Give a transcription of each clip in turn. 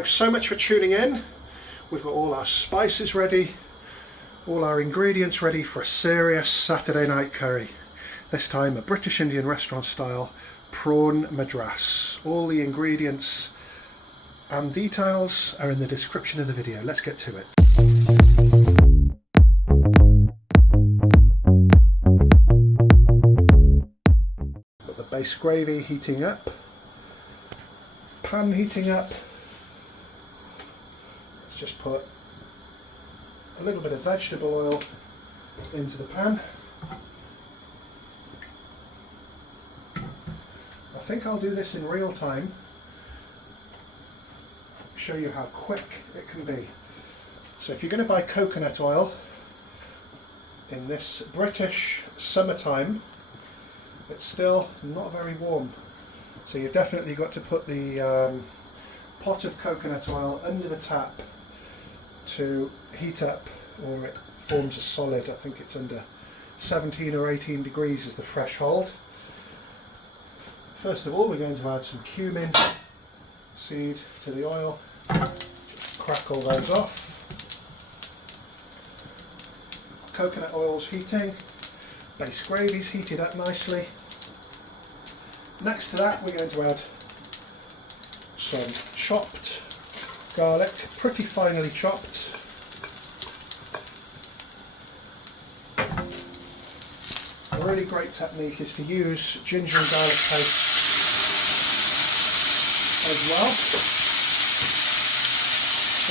Thanks so much for tuning in. We've got all our spices ready, all our ingredients ready for a serious Saturday night curry. This time a British Indian restaurant style prawn madras. All the ingredients and details are in the description of the video. Let's get to it. Got the base gravy heating up, pan heating up. Let's just put a little bit of vegetable oil into the pan. I think I'll do this in real time, show you how quick it can be. So if you're going to buy coconut oil in this British summertime, it's still not very warm. So you've definitely got to put the pot of coconut oil under the tap to heat up, or it forms a solid. I think it's under 17 or 18 degrees is the threshold. First of all, we're going to add some cumin seed to the oil. Crackle those off. Coconut oil's heating. Base gravy's heated up nicely. Next to that, we're going to add some chopped garlic, pretty finely chopped. A really great technique is to use ginger and garlic paste as well.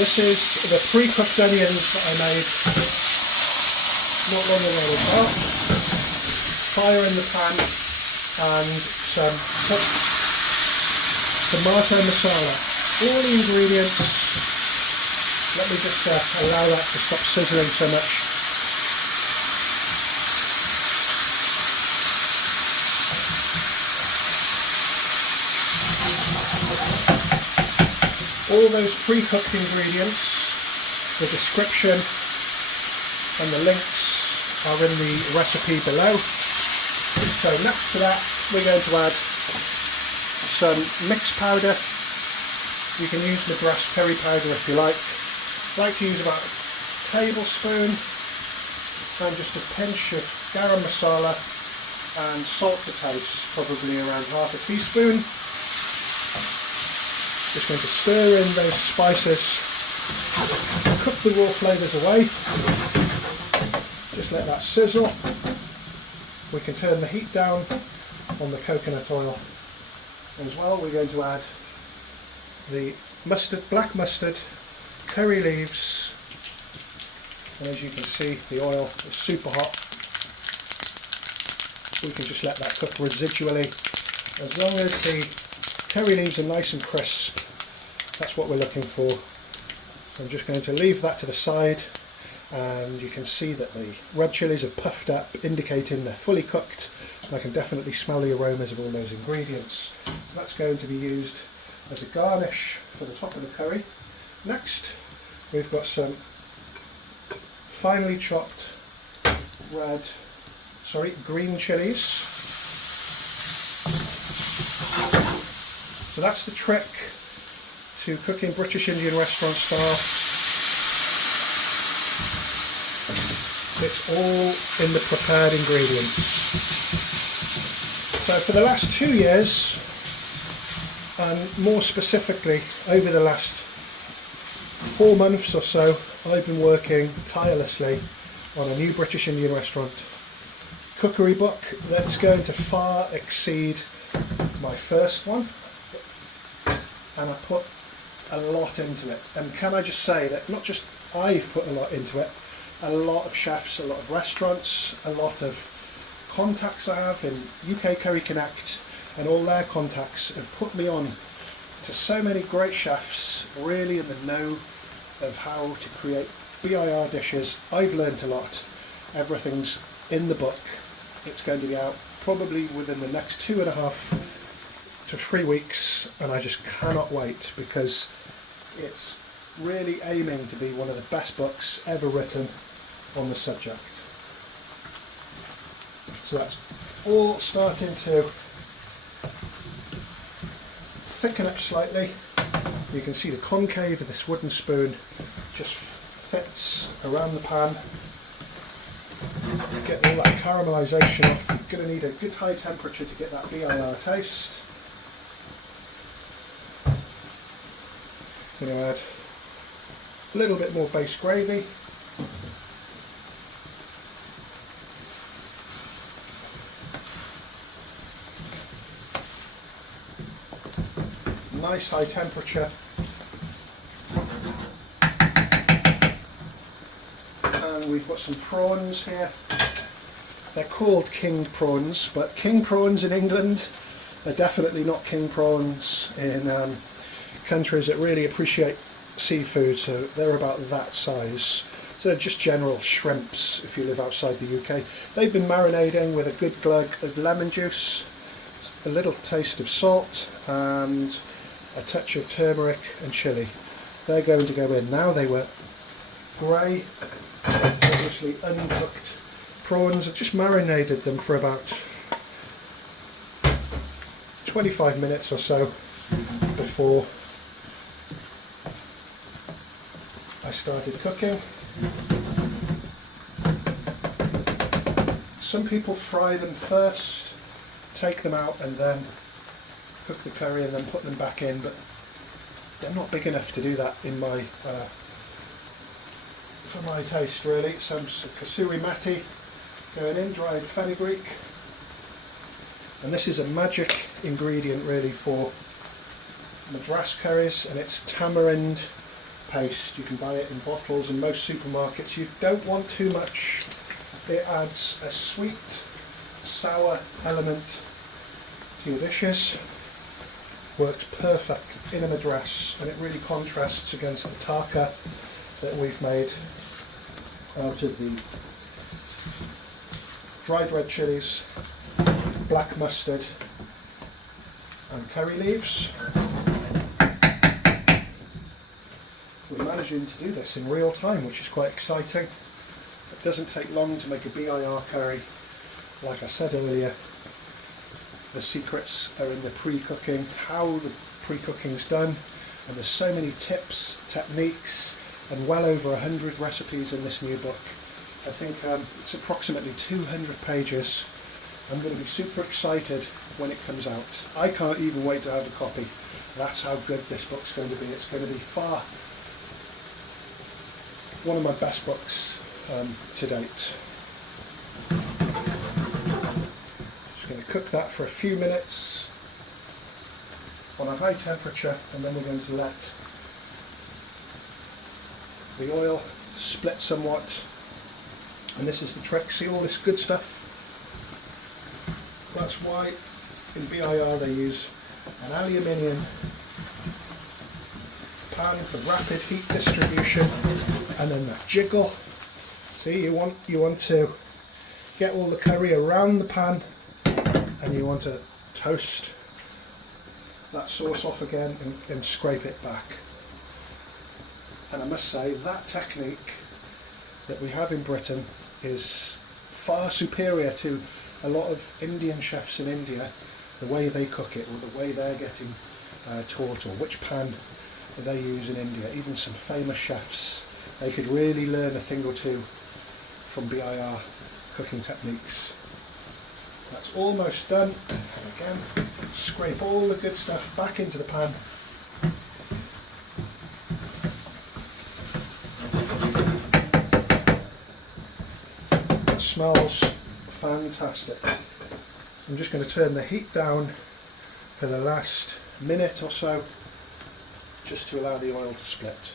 This is the pre-cooked onions that I made not long ago as well. Fire in the pan and some cooked tomato masala. All the ingredients. Let me just allow that to stop sizzling so much. All those pre-cooked ingredients, the description and the links are in the recipe below. So next to that, we're going to add some mix powder. You can use Madras curry powder if you like. I like to use about a tablespoon and just a pinch of garam masala and salt to taste, probably around half a teaspoon. Just going to stir in those spices, cook the raw flavours away, just let that sizzle. We can turn the heat down on the coconut oil as well. We're going to add the mustard, black mustard, curry leaves, and as you can see the oil is super hot. We can just let that cook residually. As long as the curry leaves are nice and crisp, that's what we're looking for. So I'm just going to leave that to the side, and you can see that the red chilies are puffed up, indicating they're fully cooked, and I can definitely smell the aromas of all those ingredients. So that's going to be used as a garnish for the top of the curry. Next, we've got some finely chopped green chilies. So that's the trick to cooking British Indian restaurant style. It's all in the prepared ingredients. So for the last 2 years, and more specifically over the last 4 months or so, I've been working tirelessly on a new British Indian restaurant cookery book that's going to far exceed my first one. And I put a lot into it, and can I just say that not just I've put a lot into it, a lot of chefs, a lot of restaurants, a lot of contacts I have in UK Curry Connect, and all their contacts have put me on to so many great chefs really in the know of how to create BIR dishes. I've learnt a lot. Everything's in the book. It's going to be out probably within the next 2.5 to 3 weeks, and I just cannot wait, because it's really aiming to be one of the best books ever written on the subject. So that's all starting to thicken up slightly. You can see the concave of this wooden spoon just fits around the pan. Get all that caramelisation off. You're going to need a good high temperature to get that BIR taste. I'm going to add a little bit more base gravy. Nice high temperature. And we've got some prawns here. They're called king prawns, but king prawns in England are definitely not king prawns in countries that really appreciate seafood, so they're about that size. So they're just general shrimps if you live outside the UK. They've been marinating with a good glug of lemon juice, a little taste of salt, and a touch of turmeric and chilli. They're going to go in. Now they were grey, obviously uncooked prawns. I've just marinated them for about 25 minutes or so before I started cooking. Some people fry them first, take them out and then cook the curry and then put them back in, but they're not big enough to do that in my for my taste really. Some kasuri mati going in, dried fenugreek, and this is a magic ingredient really for Madras curries, and it's tamarind paste. You can buy it in bottles in most supermarkets. You don't want too much. It adds a sweet, sour element to your dishes. Works perfect in a Madras, and it really contrasts against the tarka that we've made out of the dried red chilies, black mustard and curry leaves. We're managing to do this in real time, which is quite exciting. It doesn't take long to make a BIR curry. Like I said earlier, the secrets are in the pre-cooking, how the pre-cooking's done, and there's so many tips, techniques, and well over 100 recipes in this new book. I think it's approximately 200 pages. I'm going to be super excited when it comes out. I can't even wait to have a copy. That's how good this book's going to be. It's going to be far one of my best books to date. Going to cook that for a few minutes on a high temperature, and then we're going to let the oil split somewhat. And this is the trick. See all this good stuff? That's why in BIR they use an aluminium pan for rapid heat distribution, and then that jiggle. See, you want to get all the curry around the pan, and you want to toast that sauce off again and scrape it back. And I must say that technique that we have in Britain is far superior to a lot of Indian chefs in India, the way they cook it or the way they're getting taught, or which pan they use in India. Even some famous chefs, they could really learn a thing or two from BIR cooking techniques. That's almost done, and again scrape all the good stuff back into the pan. It smells fantastic. I'm just going to turn the heat down for the last minute or so, just to allow the oil to split.